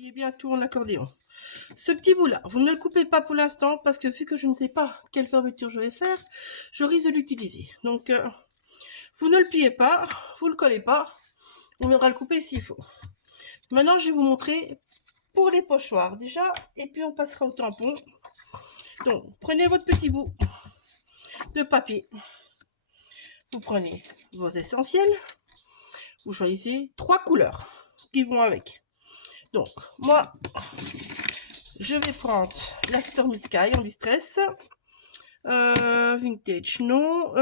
Pliez bien tout en accordéon. Ce petit bout-là, vous ne le coupez pas pour l'instant parce que vu que je ne sais pas quelle fermeture je vais faire, je risque de l'utiliser. Donc, vous ne le pliez pas, vous ne le collez pas. On viendra le couper s'il faut. Maintenant, je vais vous montrer pour les pochoirs déjà, et puis on passera au tampon. Donc, prenez votre petit bout de papier. Vous prenez vos essentiels. Vous choisissez 3 couleurs qui vont avec. Donc, moi, je vais prendre la Stormy Sky en distress. Vintage, non.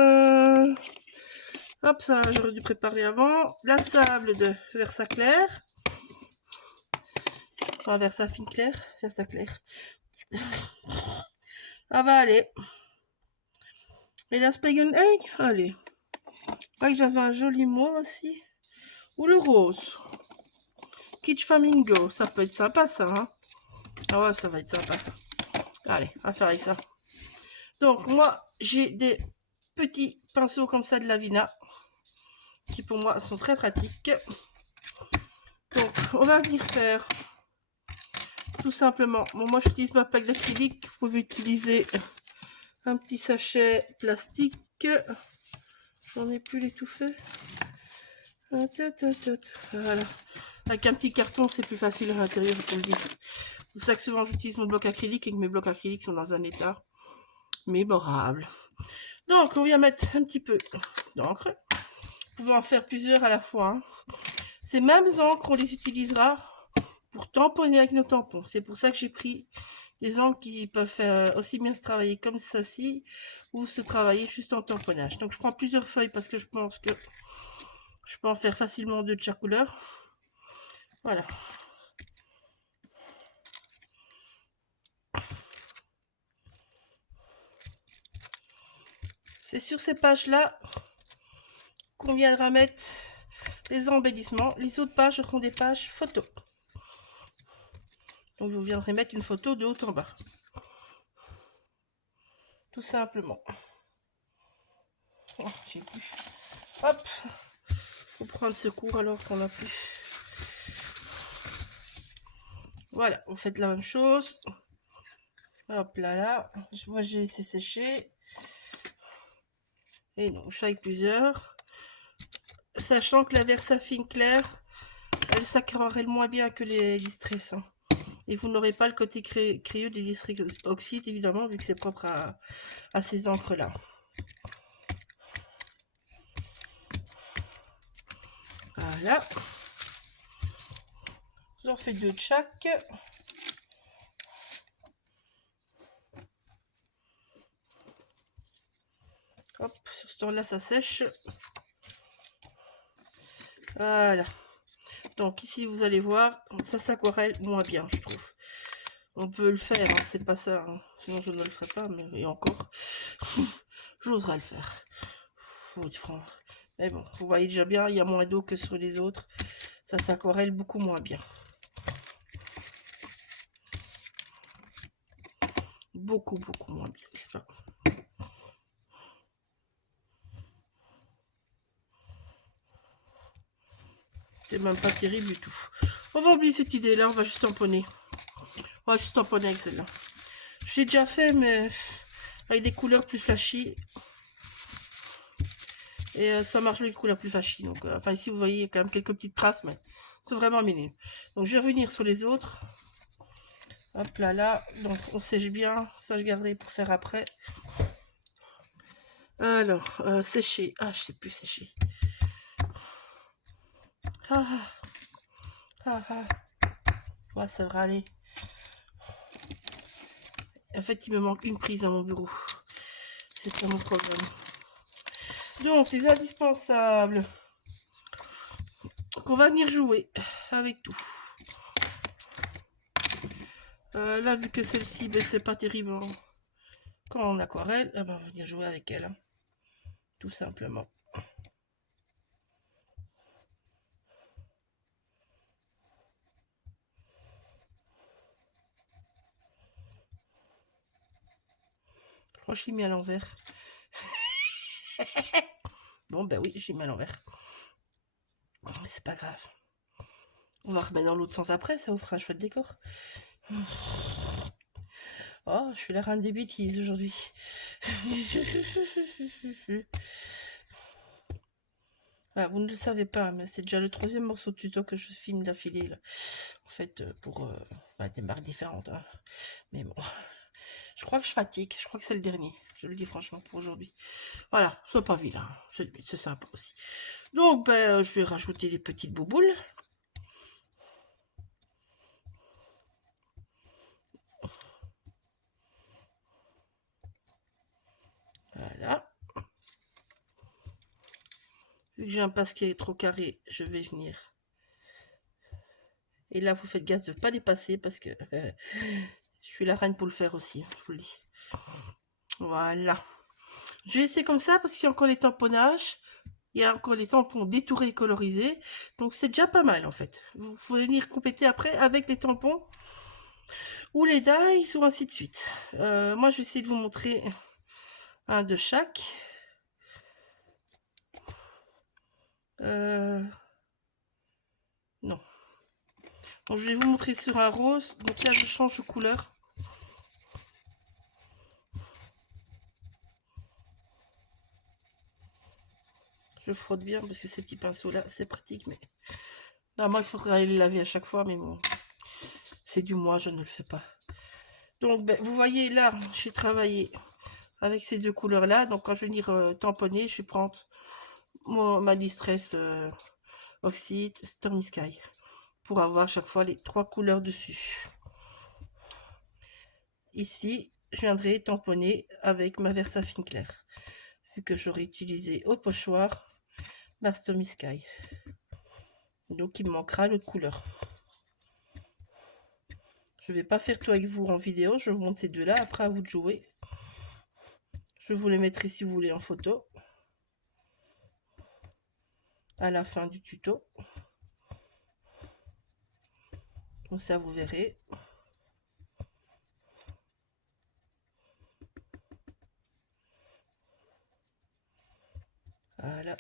Hop, ça, j'aurais dû préparer avant. La sable de Versa Clair. Enfin, Versa Fine Clair. Versa Clair. Ah bah, allez. Et la Spagan Egg, allez. Je crois que j'avais un joli mot aussi. Ou le rose. Kitsch Flamingo, ça peut être sympa ça, hein. Ah ouais, ça va être sympa ça. Allez, on va faire avec ça. Donc, moi, j'ai des petits pinceaux comme ça de Lavina, qui pour moi sont très pratiques. Donc, on va venir faire tout simplement. Bon, moi, j'utilise ma plaque d'acrylique. Vous pouvez utiliser un petit sachet plastique. J'en ai plus l'étouffé. Voilà. Avec un petit carton, c'est plus facile à l'intérieur, je vous le dis. C'est pour ça que souvent j'utilise mon bloc acrylique et que mes blocs acryliques sont dans un état mémorable. Donc, on vient mettre un petit peu d'encre. Vous pouvez en faire plusieurs à la fois. Hein. Ces mêmes encres, on les utilisera pour tamponner avec nos tampons. C'est pour ça que j'ai pris des encres qui peuvent faire aussi bien se travailler comme ceci ou se travailler juste en tamponnage. Donc, je prends plusieurs feuilles parce que je pense que je peux en faire facilement 2 de chaque couleur. Voilà. C'est sur ces pages-là qu'on viendra mettre les embellissements. Les autres pages seront des pages photos. Donc, vous viendrez mettre une photo de haut en bas. Tout simplement. Oh, j'ai plus. Hop. Faut prendre secours alors qu'on n'a plus. Voilà, vous faites la même chose. Hop là, là. Moi, j'ai laissé sécher. Et donc, je fais avec plusieurs. Sachant que la Versa Fine Clair, elle s'aquarelle moins bien que les Distress. Hein. Et vous n'aurez pas le côté crayeux des Distress Oxyde, évidemment, vu que c'est propre à ces encres-là. Voilà. J'en fais 2 de chaque. Hop, sur ce temps-là, ça sèche. Voilà. Donc ici, vous allez voir, ça s'aquarelle moins bien, je trouve. On peut le faire, hein, c'est pas ça. Hein. Sinon, je ne le ferai pas, mais et encore, j'oserais le faire. Faut être franc. Mais bon, vous voyez déjà bien, il y a moins d'eau que sur les autres. Ça s'aquarelle beaucoup moins bien. Beaucoup moins bien, n'est-ce pas? C'est même pas terrible du tout. On va oublier cette idée-là, on va juste tamponner. On va juste tamponner avec celle-là. J'ai déjà fait, mais avec des couleurs plus flashy. Et ça marche avec les couleurs plus flashy. Donc, enfin, ici, vous voyez, il y a quand même quelques petites traces, mais c'est vraiment minime. Donc, je vais revenir sur les autres. Hop là, là. Donc, on sèche bien. Ça, je garderai pour faire après. Alors, sécher. Ah, je sais plus sécher. Ouais, ça devrait aller. En fait, il me manque une prise à mon bureau. C'est ça mon problème. Donc, les indispensables. Qu'on va venir jouer avec tout. Là, vu que celle-ci, ben, c'est pas terrible. Hein. Quand on aquarelle, eh ben, on va venir jouer avec elle. Hein. Tout simplement. Je crois que je l'ai mis à l'envers. Bon, ben oui, j'ai mis à l'envers. Mais c'est pas grave. On va remettre dans l'autre sens après, ça vous fera un chouette décor. Oh, je suis la reine des bêtises aujourd'hui. Ah, vous ne le savez pas, mais c'est déjà le 3e morceau de tuto que je filme d'affilée, là. En fait, pour des marques différentes. Hein. Mais bon, je crois que je fatigue. Je crois que c'est le dernier. Je le dis franchement pour aujourd'hui. Voilà, c'est pas vilain. C'est sympa aussi. Donc, ben, je vais rajouter des petites bouboules. Voilà. Vu que j'ai un passe qui est trop carré, je vais venir. Et là, vous faites gaffe de ne pas dépasser parce que je suis la reine pour le faire aussi, je vous le dis. Voilà. Je vais essayer comme ça parce qu'il y a encore les tamponnages. Il y a encore les tampons détourés et colorisés. Donc c'est déjà pas mal en fait. Vous pouvez venir compléter après avec les tampons ou les dies ou ainsi de suite. Moi je vais essayer de vous montrer un de chaque. Non. Donc, je vais vous montrer sur un rose. Donc là je change de couleur. Je frotte bien parce que ces petits pinceaux là c'est pratique, mais normalement il faudrait les laver à chaque fois, mais bon, c'est du moi, je ne le fais pas. Donc ben, vous voyez là j'ai travaillé avec ces deux couleurs là. Donc quand je vais venir tamponner, je vais prendre ma Distress Oxide Stormy Sky pour avoir à chaque fois les 3 couleurs dessus. Ici je viendrai tamponner avec ma Versafine claire vu que j'aurais utilisé au pochoir ma Stormy Sky. Donc il me manquera l'autre couleur. Je vais pas faire tout avec vous en vidéo, je vous montre ces deux là, après à vous de jouer. Je vous les mettrai si vous voulez en photo à la fin du tuto. Comme ça vous verrez. Voilà.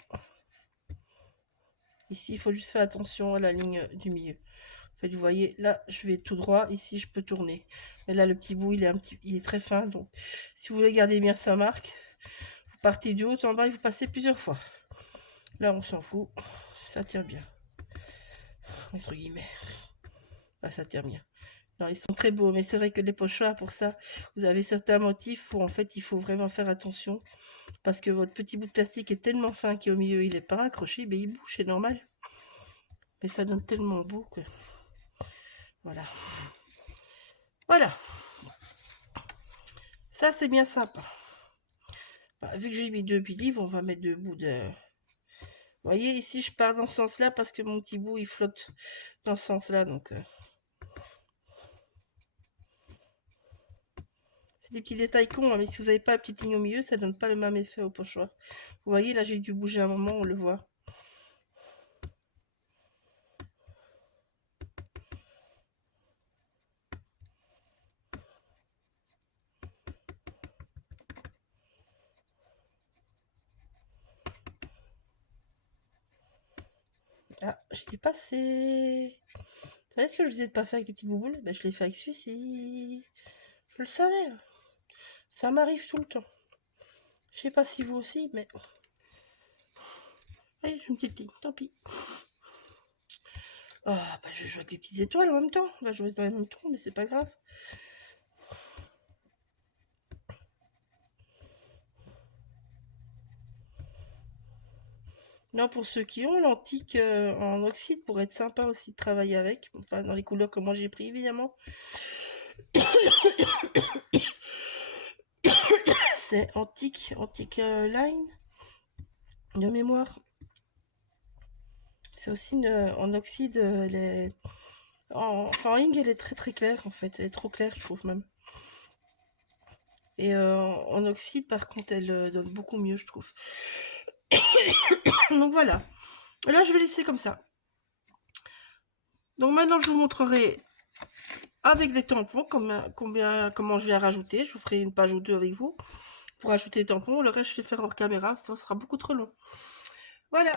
Ici il faut juste faire attention à la ligne du milieu. En fait, vous voyez, là, je vais tout droit. Ici, je peux tourner. Mais là, le petit bout, il est très fin. Donc, si vous voulez garder bien sa marque, vous partez du haut en bas et vous passez plusieurs fois. Là, on s'en fout. Ça tire bien. Entre guillemets. Là, ça tire bien. Non, ils sont très beaux, mais c'est vrai que les pochoirs, pour ça, vous avez certains motifs où, en fait, il faut vraiment faire attention. Parce que votre petit bout de plastique est tellement fin qu'au milieu, il n'est pas accroché. Mais il bouge, c'est normal. Mais ça donne tellement beau que... Voilà. Voilà. Ça, c'est bien sympa. Bah, vu que j'ai mis 2 livres, on va mettre 2 bouts de... Vous voyez, ici, je pars dans ce sens-là parce que mon petit bout, il flotte dans ce sens-là. Donc, c'est des petits détails cons, hein, mais si vous n'avez pas la petite ligne au milieu, ça donne pas le même effet au pochoir. Vous voyez, là, j'ai dû bouger un moment, on le voit. Ah, je l'ai passé. Vous savez ce que je vous disais de pas faire avec les petites bouboules? Ben, je l'ai fait avec celui-ci. Je le savais. Ça m'arrive tout le temps. Je sais pas si vous aussi, mais... Allez, j'ai une petite ligne, tant pis. Oh, bah, je vais jouer avec les petites étoiles en même temps. On va jouer dans les mêmes tons, mais c'est pas grave. Non, pour ceux qui ont l'antique en oxyde, pour être sympa aussi de travailler avec. Enfin, dans les couleurs que moi j'ai pris, évidemment. C'est antique line de mémoire. C'est aussi en oxyde. Enfin, en ing, elle est très très claire en fait. Elle est trop claire, je trouve même. Et en oxyde, par contre, elle donne beaucoup mieux, je trouve. Donc voilà. Là, je vais laisser comme ça. Donc maintenant, je vous montrerai avec les tampons comment je viens rajouter. Je vous ferai une page ou deux avec vous pour ajouter les tampons. Le reste, je vais faire hors caméra, sinon ça sera beaucoup trop long. Voilà.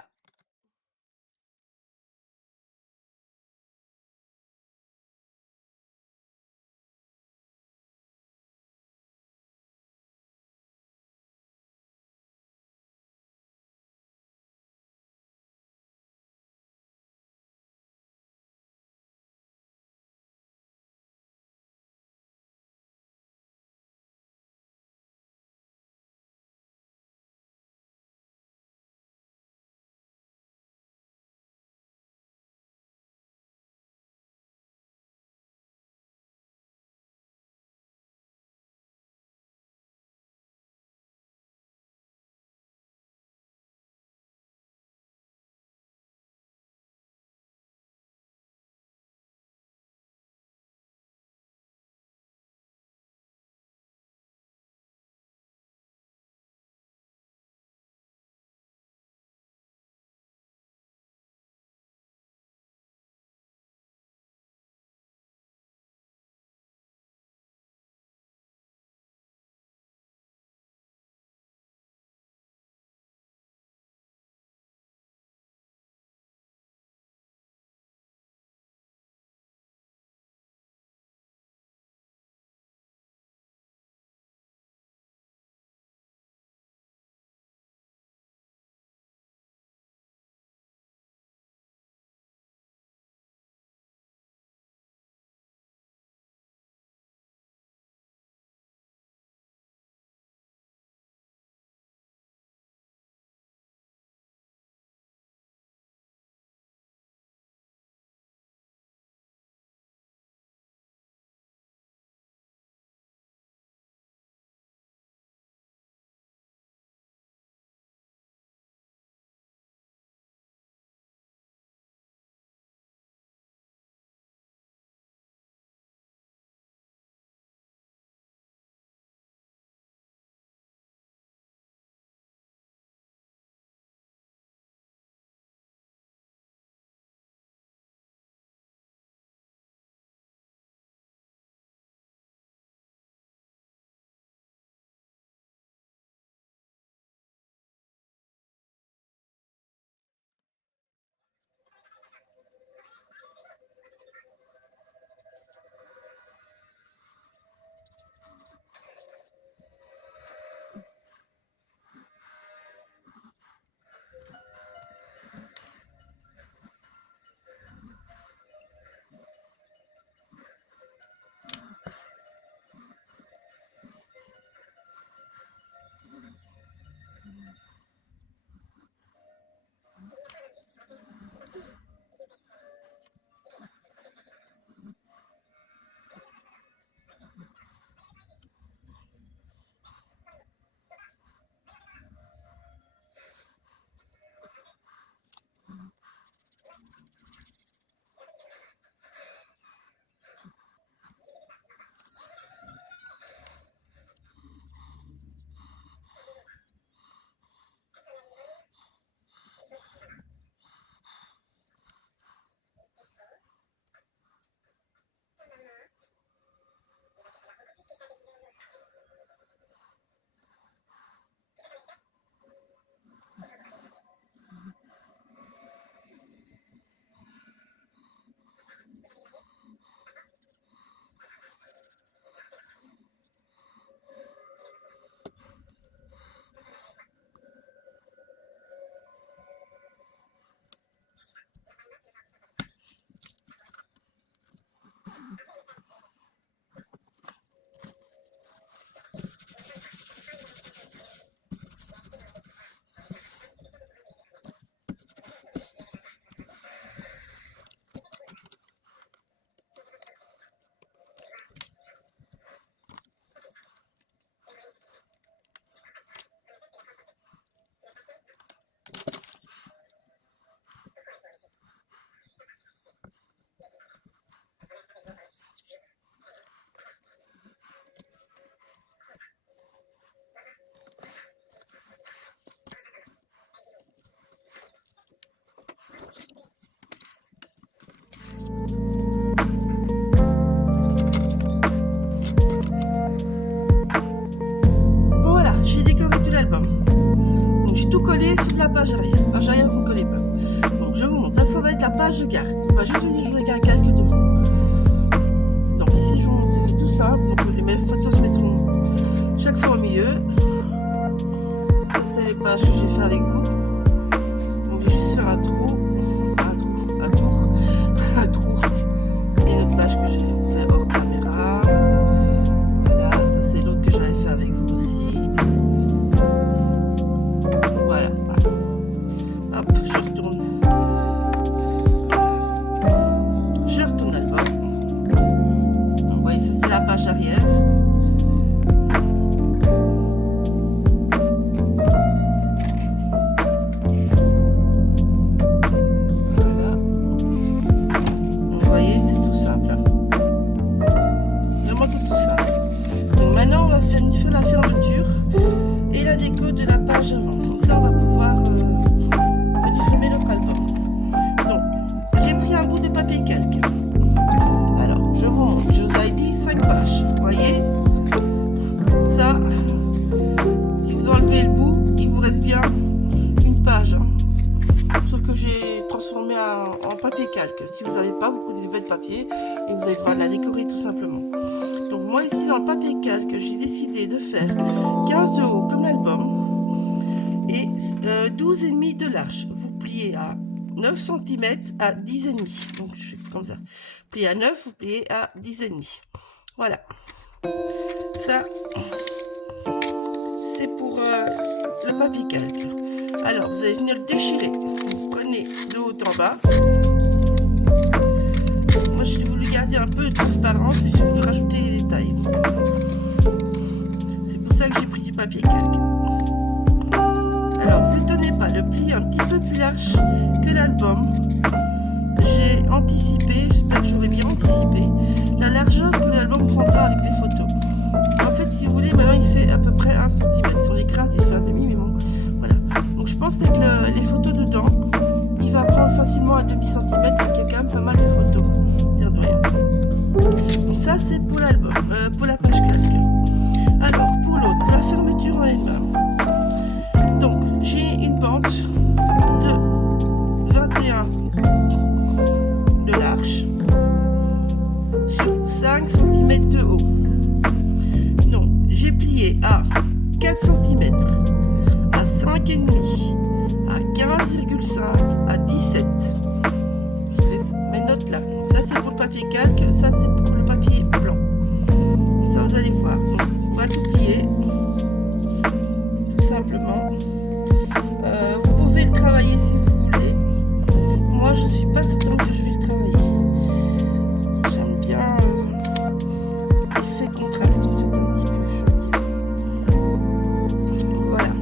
simple. Donc mes photos se mettront chaque fois au milieu. Ça, c'est les pages que j'ai fait avec vous. Donc, je vais juste faire un trou. Enfin, un tour. Un trou. Et une autre page que j'ai fait hors caméra. Voilà, ça c'est l'autre que j'avais fait avec vous aussi. Voilà. Hop, je retourne. Je retourne l'album. Donc, vous voyez, ça c'est la page arrière. Voilà. Donc, vous voyez, c'est tout simple. Vraiment tout simple. Donc maintenant, on va faire la fermeture et la déco de la page avant. Donc ça, on va pouvoir fermer notre album. Donc, j'ai pris un bout de papier calque. Alors, je vous montre. Je vous avais dit 5 pages. Vous voyez, ça, si vous enlevez le bout, il vous reste bien une page. Hein. Sauf que j'ai transformé en papier calque. Si vous n'avez pas, vous prenez du bête de papier et vous allez devoir la décorer tout simplement. Donc moi ici dans le papier calque, j'ai décidé de faire 15 de haut comme l'album et 12,5 de large. Vous pliez à 9 cm à 10,5. Donc je fais comme ça. Pliez à 9, vous pliez à 10,5. Voilà. Ça, c'est pour le papier calque. Alors vous allez venir le déchirer. Vous prenez de haut en bas. Moi j'ai voulu garder un peu de transparence et j'ai voulu rajouter les détails. C'est pour ça que j'ai pris du papier calque. Alors vous étonnez pas, le pli est un petit peu plus large que l'album. J'ai anticipé, j'espère que j'aurai bien anticipé, la largeur que l'album prendra avec les photos. En fait, si vous voulez, maintenant il fait à peu près 1 cm. Si on l'écrase, il fait un demi, mais bon, voilà. Donc je pense qu'avec les photos dedans, il va prendre facilement un demi-centimètre, donc il y a quand même pas mal de photos. Bien de rien. Donc ça, c'est pour l'album, pour la page calque. Alors, pour l'autre, pour la fermeture en elle-même. Donc, j'ai une pente de 21 de large sur 5 cm de haut. Donc, j'ai plié à 4 cm, à 5,5, à 15,5, à 17. Je laisse mes notes là. Donc, ça, c'est pour le papier calque, ça, c'est pour le papier blanc. Donc, ça, vous allez voir. Donc, on va tout plier. Tout simplement. Vous pouvez le travailler si vous voulez. Moi, je suis pas certaine que je vais le travailler. J'aime bien l'effet contraste, en fait, un petit peu, je veux dire. Voilà.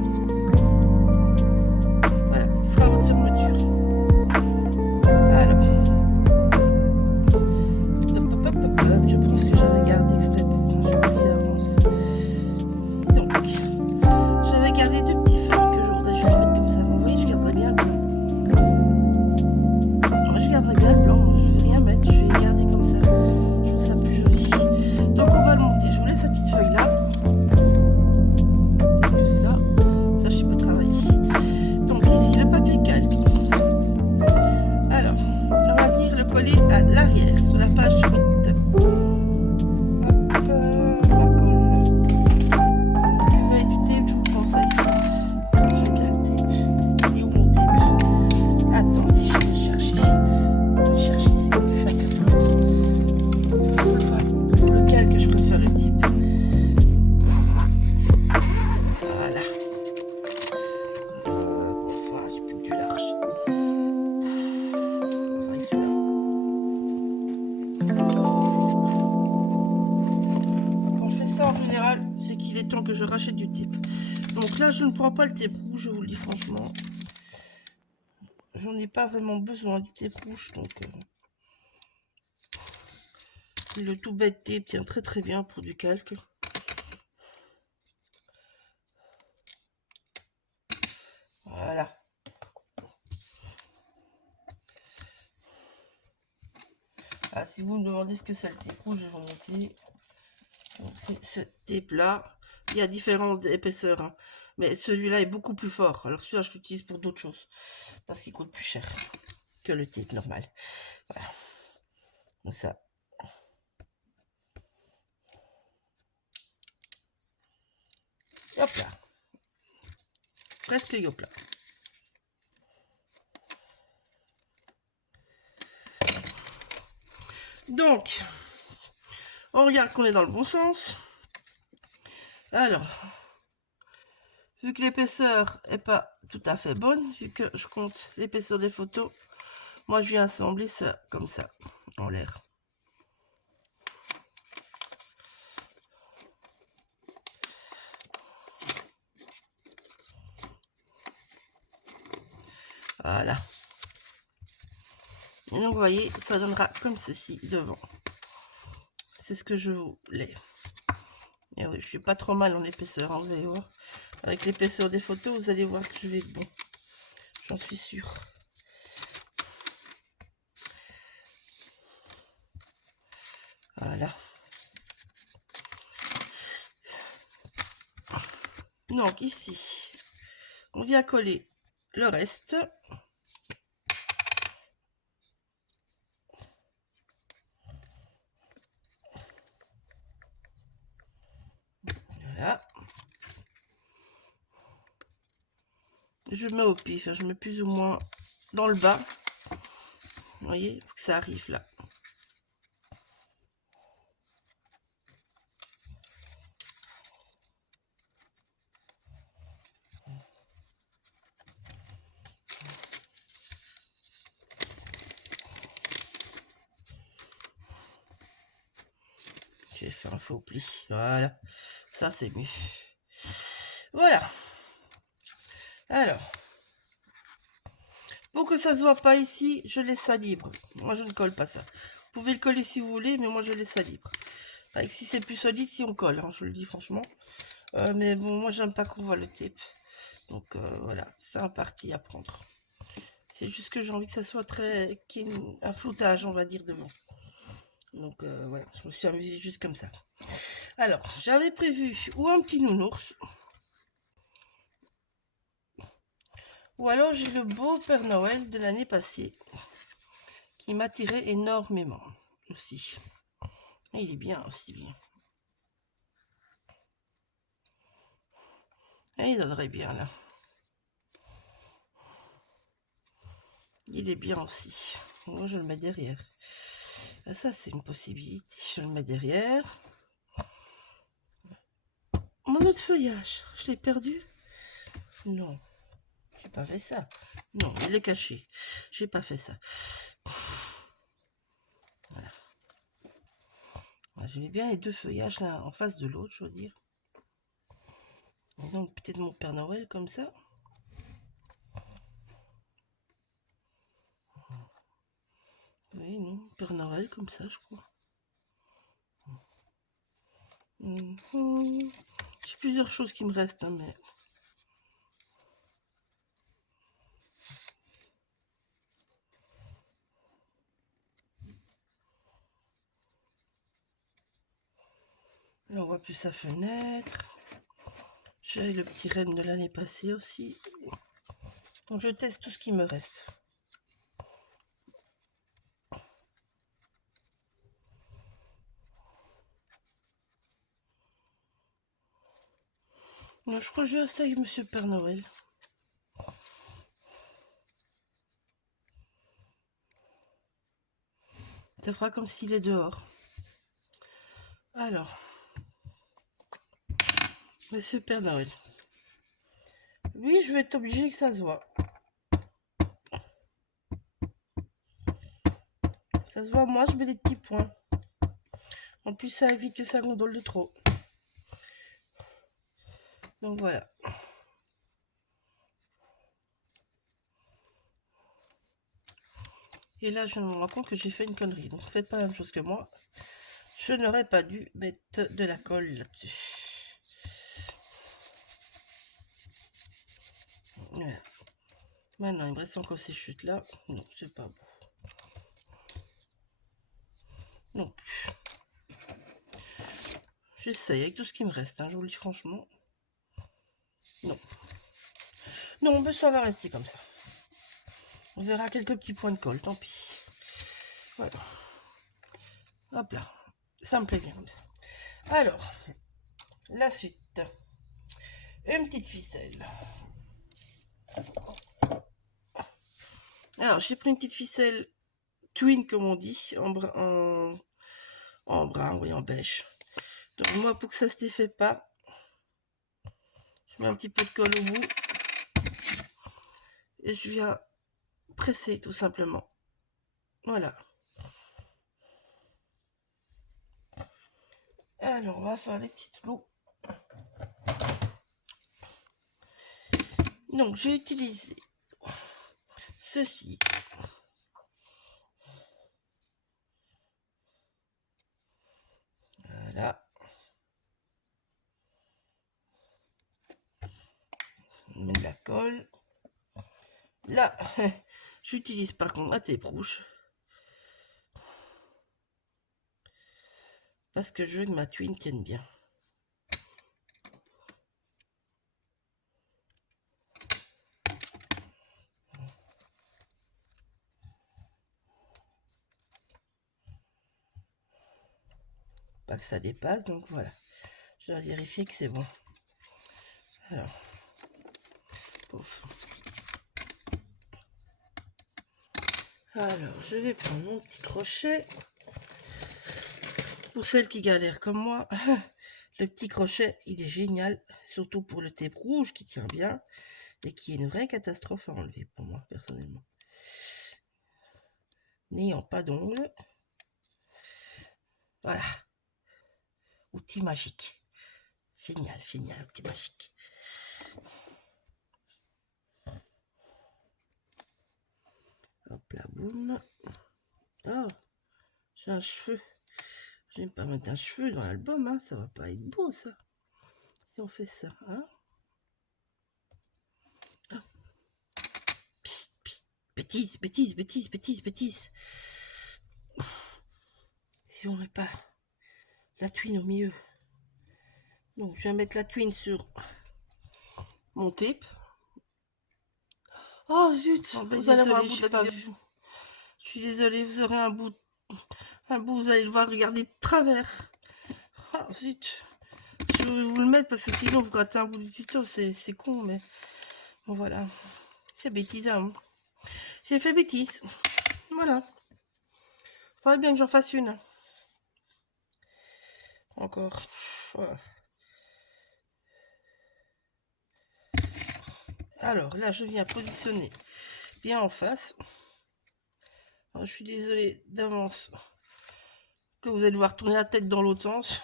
Voilà, ce sera votre fermeture. Alors. Je pense que j'avais gardé exprès pour quand je me dis avance. Donc, j'avais gardé 2 petits feuilles que je voudrais juste mettre comme ça. Vous voyez, je garderai bien le blanc. Moi, je garderai bien le blanc. Je vais rien mettre. Je vais garder comme ça. Je trouve ça plus joli. Donc, on va le monter. Je vous laisse cette petite feuille là. Tout cela. Ça, je peux travailler. Donc, ici, le papier calque. Alors, on va venir le coller à l'arrière, sur la page 8. Que je rachète du tape. Donc là, je ne prends pas le tape rouge, je vous le dis franchement. J'en ai pas vraiment besoin du tape rouge, donc le tout bête tape tient très très bien pour du calque. Voilà. Ah, si vous me demandez ce que c'est le tape rouge, je vais vous montrer. C'est ce tape là. Il y a différentes épaisseurs, hein. Mais celui-là est beaucoup plus fort. Alors celui-là, je l'utilise pour d'autres choses. Parce qu'il coûte plus cher que le tape normal. Voilà. Donc ça. Hop là. Presque yop là. Donc, on regarde qu'on est dans le bon sens. Alors, vu que l'épaisseur est pas tout à fait bonne, vu que je compte l'épaisseur des photos, moi je viens assembler ça comme ça, en l'air. Voilà. Et donc, vous voyez, ça donnera comme ceci devant. C'est ce que je voulais. Et oui, je suis pas trop mal en épaisseur, hein, vous allez voir. Avec l'épaisseur des photos, vous allez voir que je vais être bon. J'en suis sûre. Voilà. Donc, ici, on vient coller le reste. Voilà. Je mets au pif, je mets plus ou moins dans le bas. Vous voyez, il faut que ça arrive là. J'ai fait un faux pli. Voilà. Ça, c'est mieux. Voilà. Alors, pour que ça se voit pas ici, je laisse ça libre. Moi, je ne colle pas ça. Vous pouvez le coller si vous voulez, mais moi, je laisse ça libre. Avec, si c'est plus solide, si on colle, hein, je le dis franchement. Mais bon, moi, j'aime pas qu'on voit le type. Donc, voilà. C'est un parti à prendre. C'est juste que j'ai envie que ça soit très... qu'il y ait un floutage, on va dire, devant. Donc, voilà. Je me suis amusée juste comme ça. Alors, j'avais prévu ou un petit nounours, ou alors j'ai le beau Père Noël de l'année passée, qui m'attirait énormément aussi. Et il est bien aussi bien. Et il donnerait bien là. Il est bien aussi. Moi je le mets derrière. Ça c'est une possibilité. Je le mets derrière. Mon autre feuillage, je l'ai perdu? Non. J'ai pas fait ça. Non, il est caché. J'ai pas fait ça. Voilà. J'aimais bien les deux feuillages là en face de l'autre, je veux dire. Donc peut-être mon Père Noël comme ça. Oui, non, Père Noël comme ça, je crois. J'ai plusieurs choses qui me restent, hein, mais... Là, on voit plus sa fenêtre. J'ai le petit renne de l'année passée aussi. Donc, je teste tout ce qui me reste. Non, je crois que je essaye Monsieur Père Noël. Ça fera comme s'il est dehors. Alors, Monsieur Père Noël. Oui, je vais être obligée que ça se voit. Ça se voit, moi, je mets des petits points. En plus, ça évite que ça gondole de trop. Donc, voilà. Et là, je me rends compte que j'ai fait une connerie. Donc, faites pas la même chose que moi. Je n'aurais pas dû mettre de la colle là-dessus. Voilà. Maintenant, il me reste encore ces chutes-là. Non, c'est pas beau. Non plus. J'essaye avec tout ce qui me reste, hein, je vous le dis franchement. Non. Non, mais ça va rester comme ça. On verra quelques petits points de colle, tant pis. Voilà. Hop là. Ça me plaît bien comme ça. Alors, la suite. une petite ficelle. Alors, j'ai pris une petite ficelle twin, comme on dit, en brun, oui, en beige. Donc, moi, pour que ça se défait pas, je mets un petit peu de colle au bout. Et je viens presser, tout simplement. Voilà. Alors, on va faire les petits clous. Donc, j'ai utilisé ceci. Voilà. On met de la colle. Là, j'utilise par contre la tape rouge. Parce que je veux que ma twine tienne bien. Pas que ça dépasse, donc voilà. Je vais vérifier que c'est bon. Alors, pouf. Alors, je vais prendre mon petit crochet. Pour celles qui galèrent comme moi, le petit crochet, il est génial. Surtout pour le tape rouge qui tient bien. Et qui est une vraie catastrophe à enlever pour moi, personnellement. N'ayant pas d'ongles. Voilà. Outil magique. Génial, génial, outil magique. Hop là, boum. Oh, j'ai un cheveu. Je vais pas mettre un cheveu dans l'album, hein. Ça va pas être beau, ça. Si on fait ça, hein. Ah. Psst, psst. Bêtise, bêtise, bêtise, bêtise, bêtise. Si on met pas la twine au milieu. Donc, je vais mettre la twine sur mon tape. Oh zut, oh, ben vous allez avoir un bout de la vidéo. Je suis désolée, vous aurez un bout, vous allez le voir regarder de travers. Oh zut. Je vais vous le mettre parce que sinon vous ratez un bout du tuto, c'est con, mais bon voilà. J'ai bêtise, hein. J'ai fait bêtise. Voilà. Faudrait bien que j'en fasse une. Encore. Voilà. Alors là, je viens positionner bien en face. Alors, je suis désolée d'avance que vous allez devoir tourner la tête dans l'autre sens.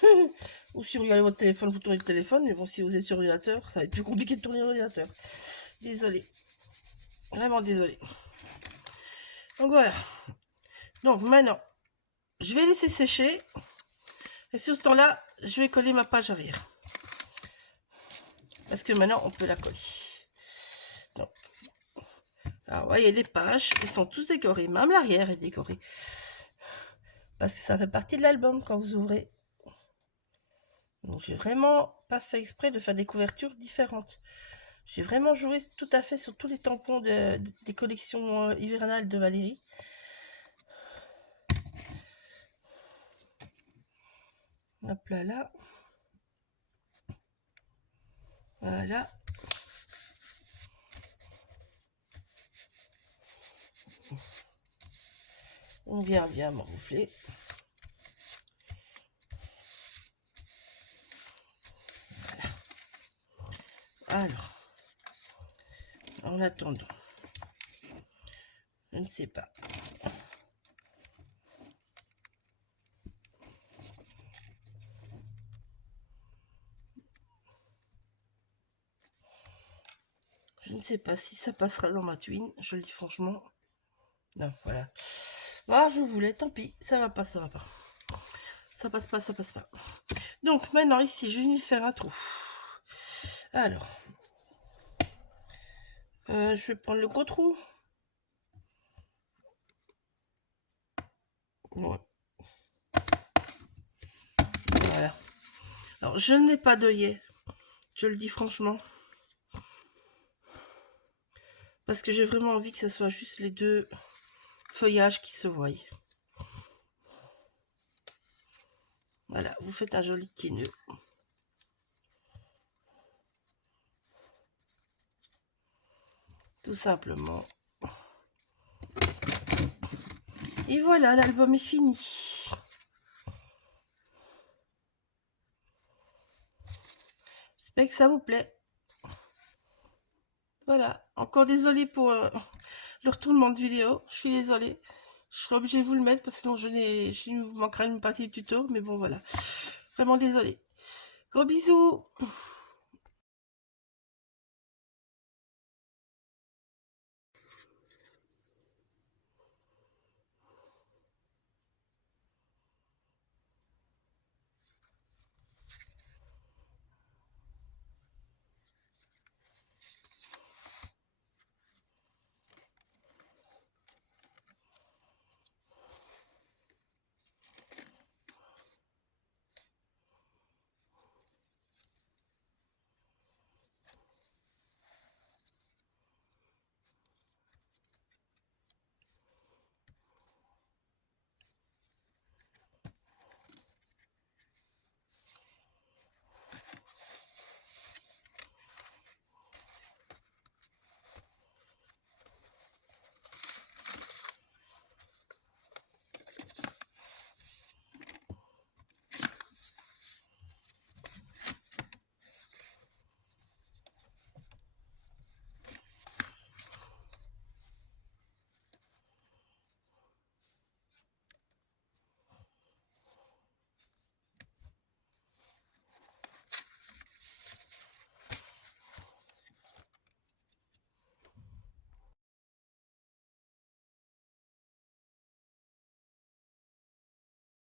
Ou si vous regardez votre téléphone, vous tournez le téléphone. Mais bon, si vous êtes sur l'ordinateur, ça va être plus compliqué de tourner l'ordinateur. Désolée. Vraiment désolée. Donc voilà. Donc maintenant, je vais laisser sécher. Et sur ce temps-là, je vais coller ma page arrière. Parce que maintenant, on peut la coller. Donc, alors, vous voyez, les pages, elles sont tous décorées. Même l'arrière est décorée. Parce que ça fait partie de l'album quand vous ouvrez. Donc, j'ai vraiment pas fait exprès de faire des couvertures différentes. J'ai vraiment joué tout à fait sur tous les tampons des collections hivernales de Valérie. Hop là, là. Voilà. On vient bien m'enroufler. Voilà. Alors, en attendant, je ne sais pas. Je ne sais pas si ça passera dans ma twine, je le dis franchement. Non, voilà. Ah, je voulais, tant pis, ça va pas, ça va pas. Ça passe pas, ça passe pas. Donc maintenant ici, je vais venir faire un trou. Alors, je vais prendre le gros trou. Ouais. Voilà. Alors, je n'ai pas d'œillet, je le dis franchement. Parce que j'ai vraiment envie que ce soit juste les deux feuillages qui se voient. Voilà, vous faites un joli petit nœud. tout simplement. Et voilà, l'album est fini. J'espère que ça vous plaît. Voilà, encore désolée pour le retournement de vidéo, je suis désolée. Je serai obligée de vous le mettre parce que sinon je vous manquerai une partie du tuto, mais bon voilà. Vraiment désolée. Gros bisous.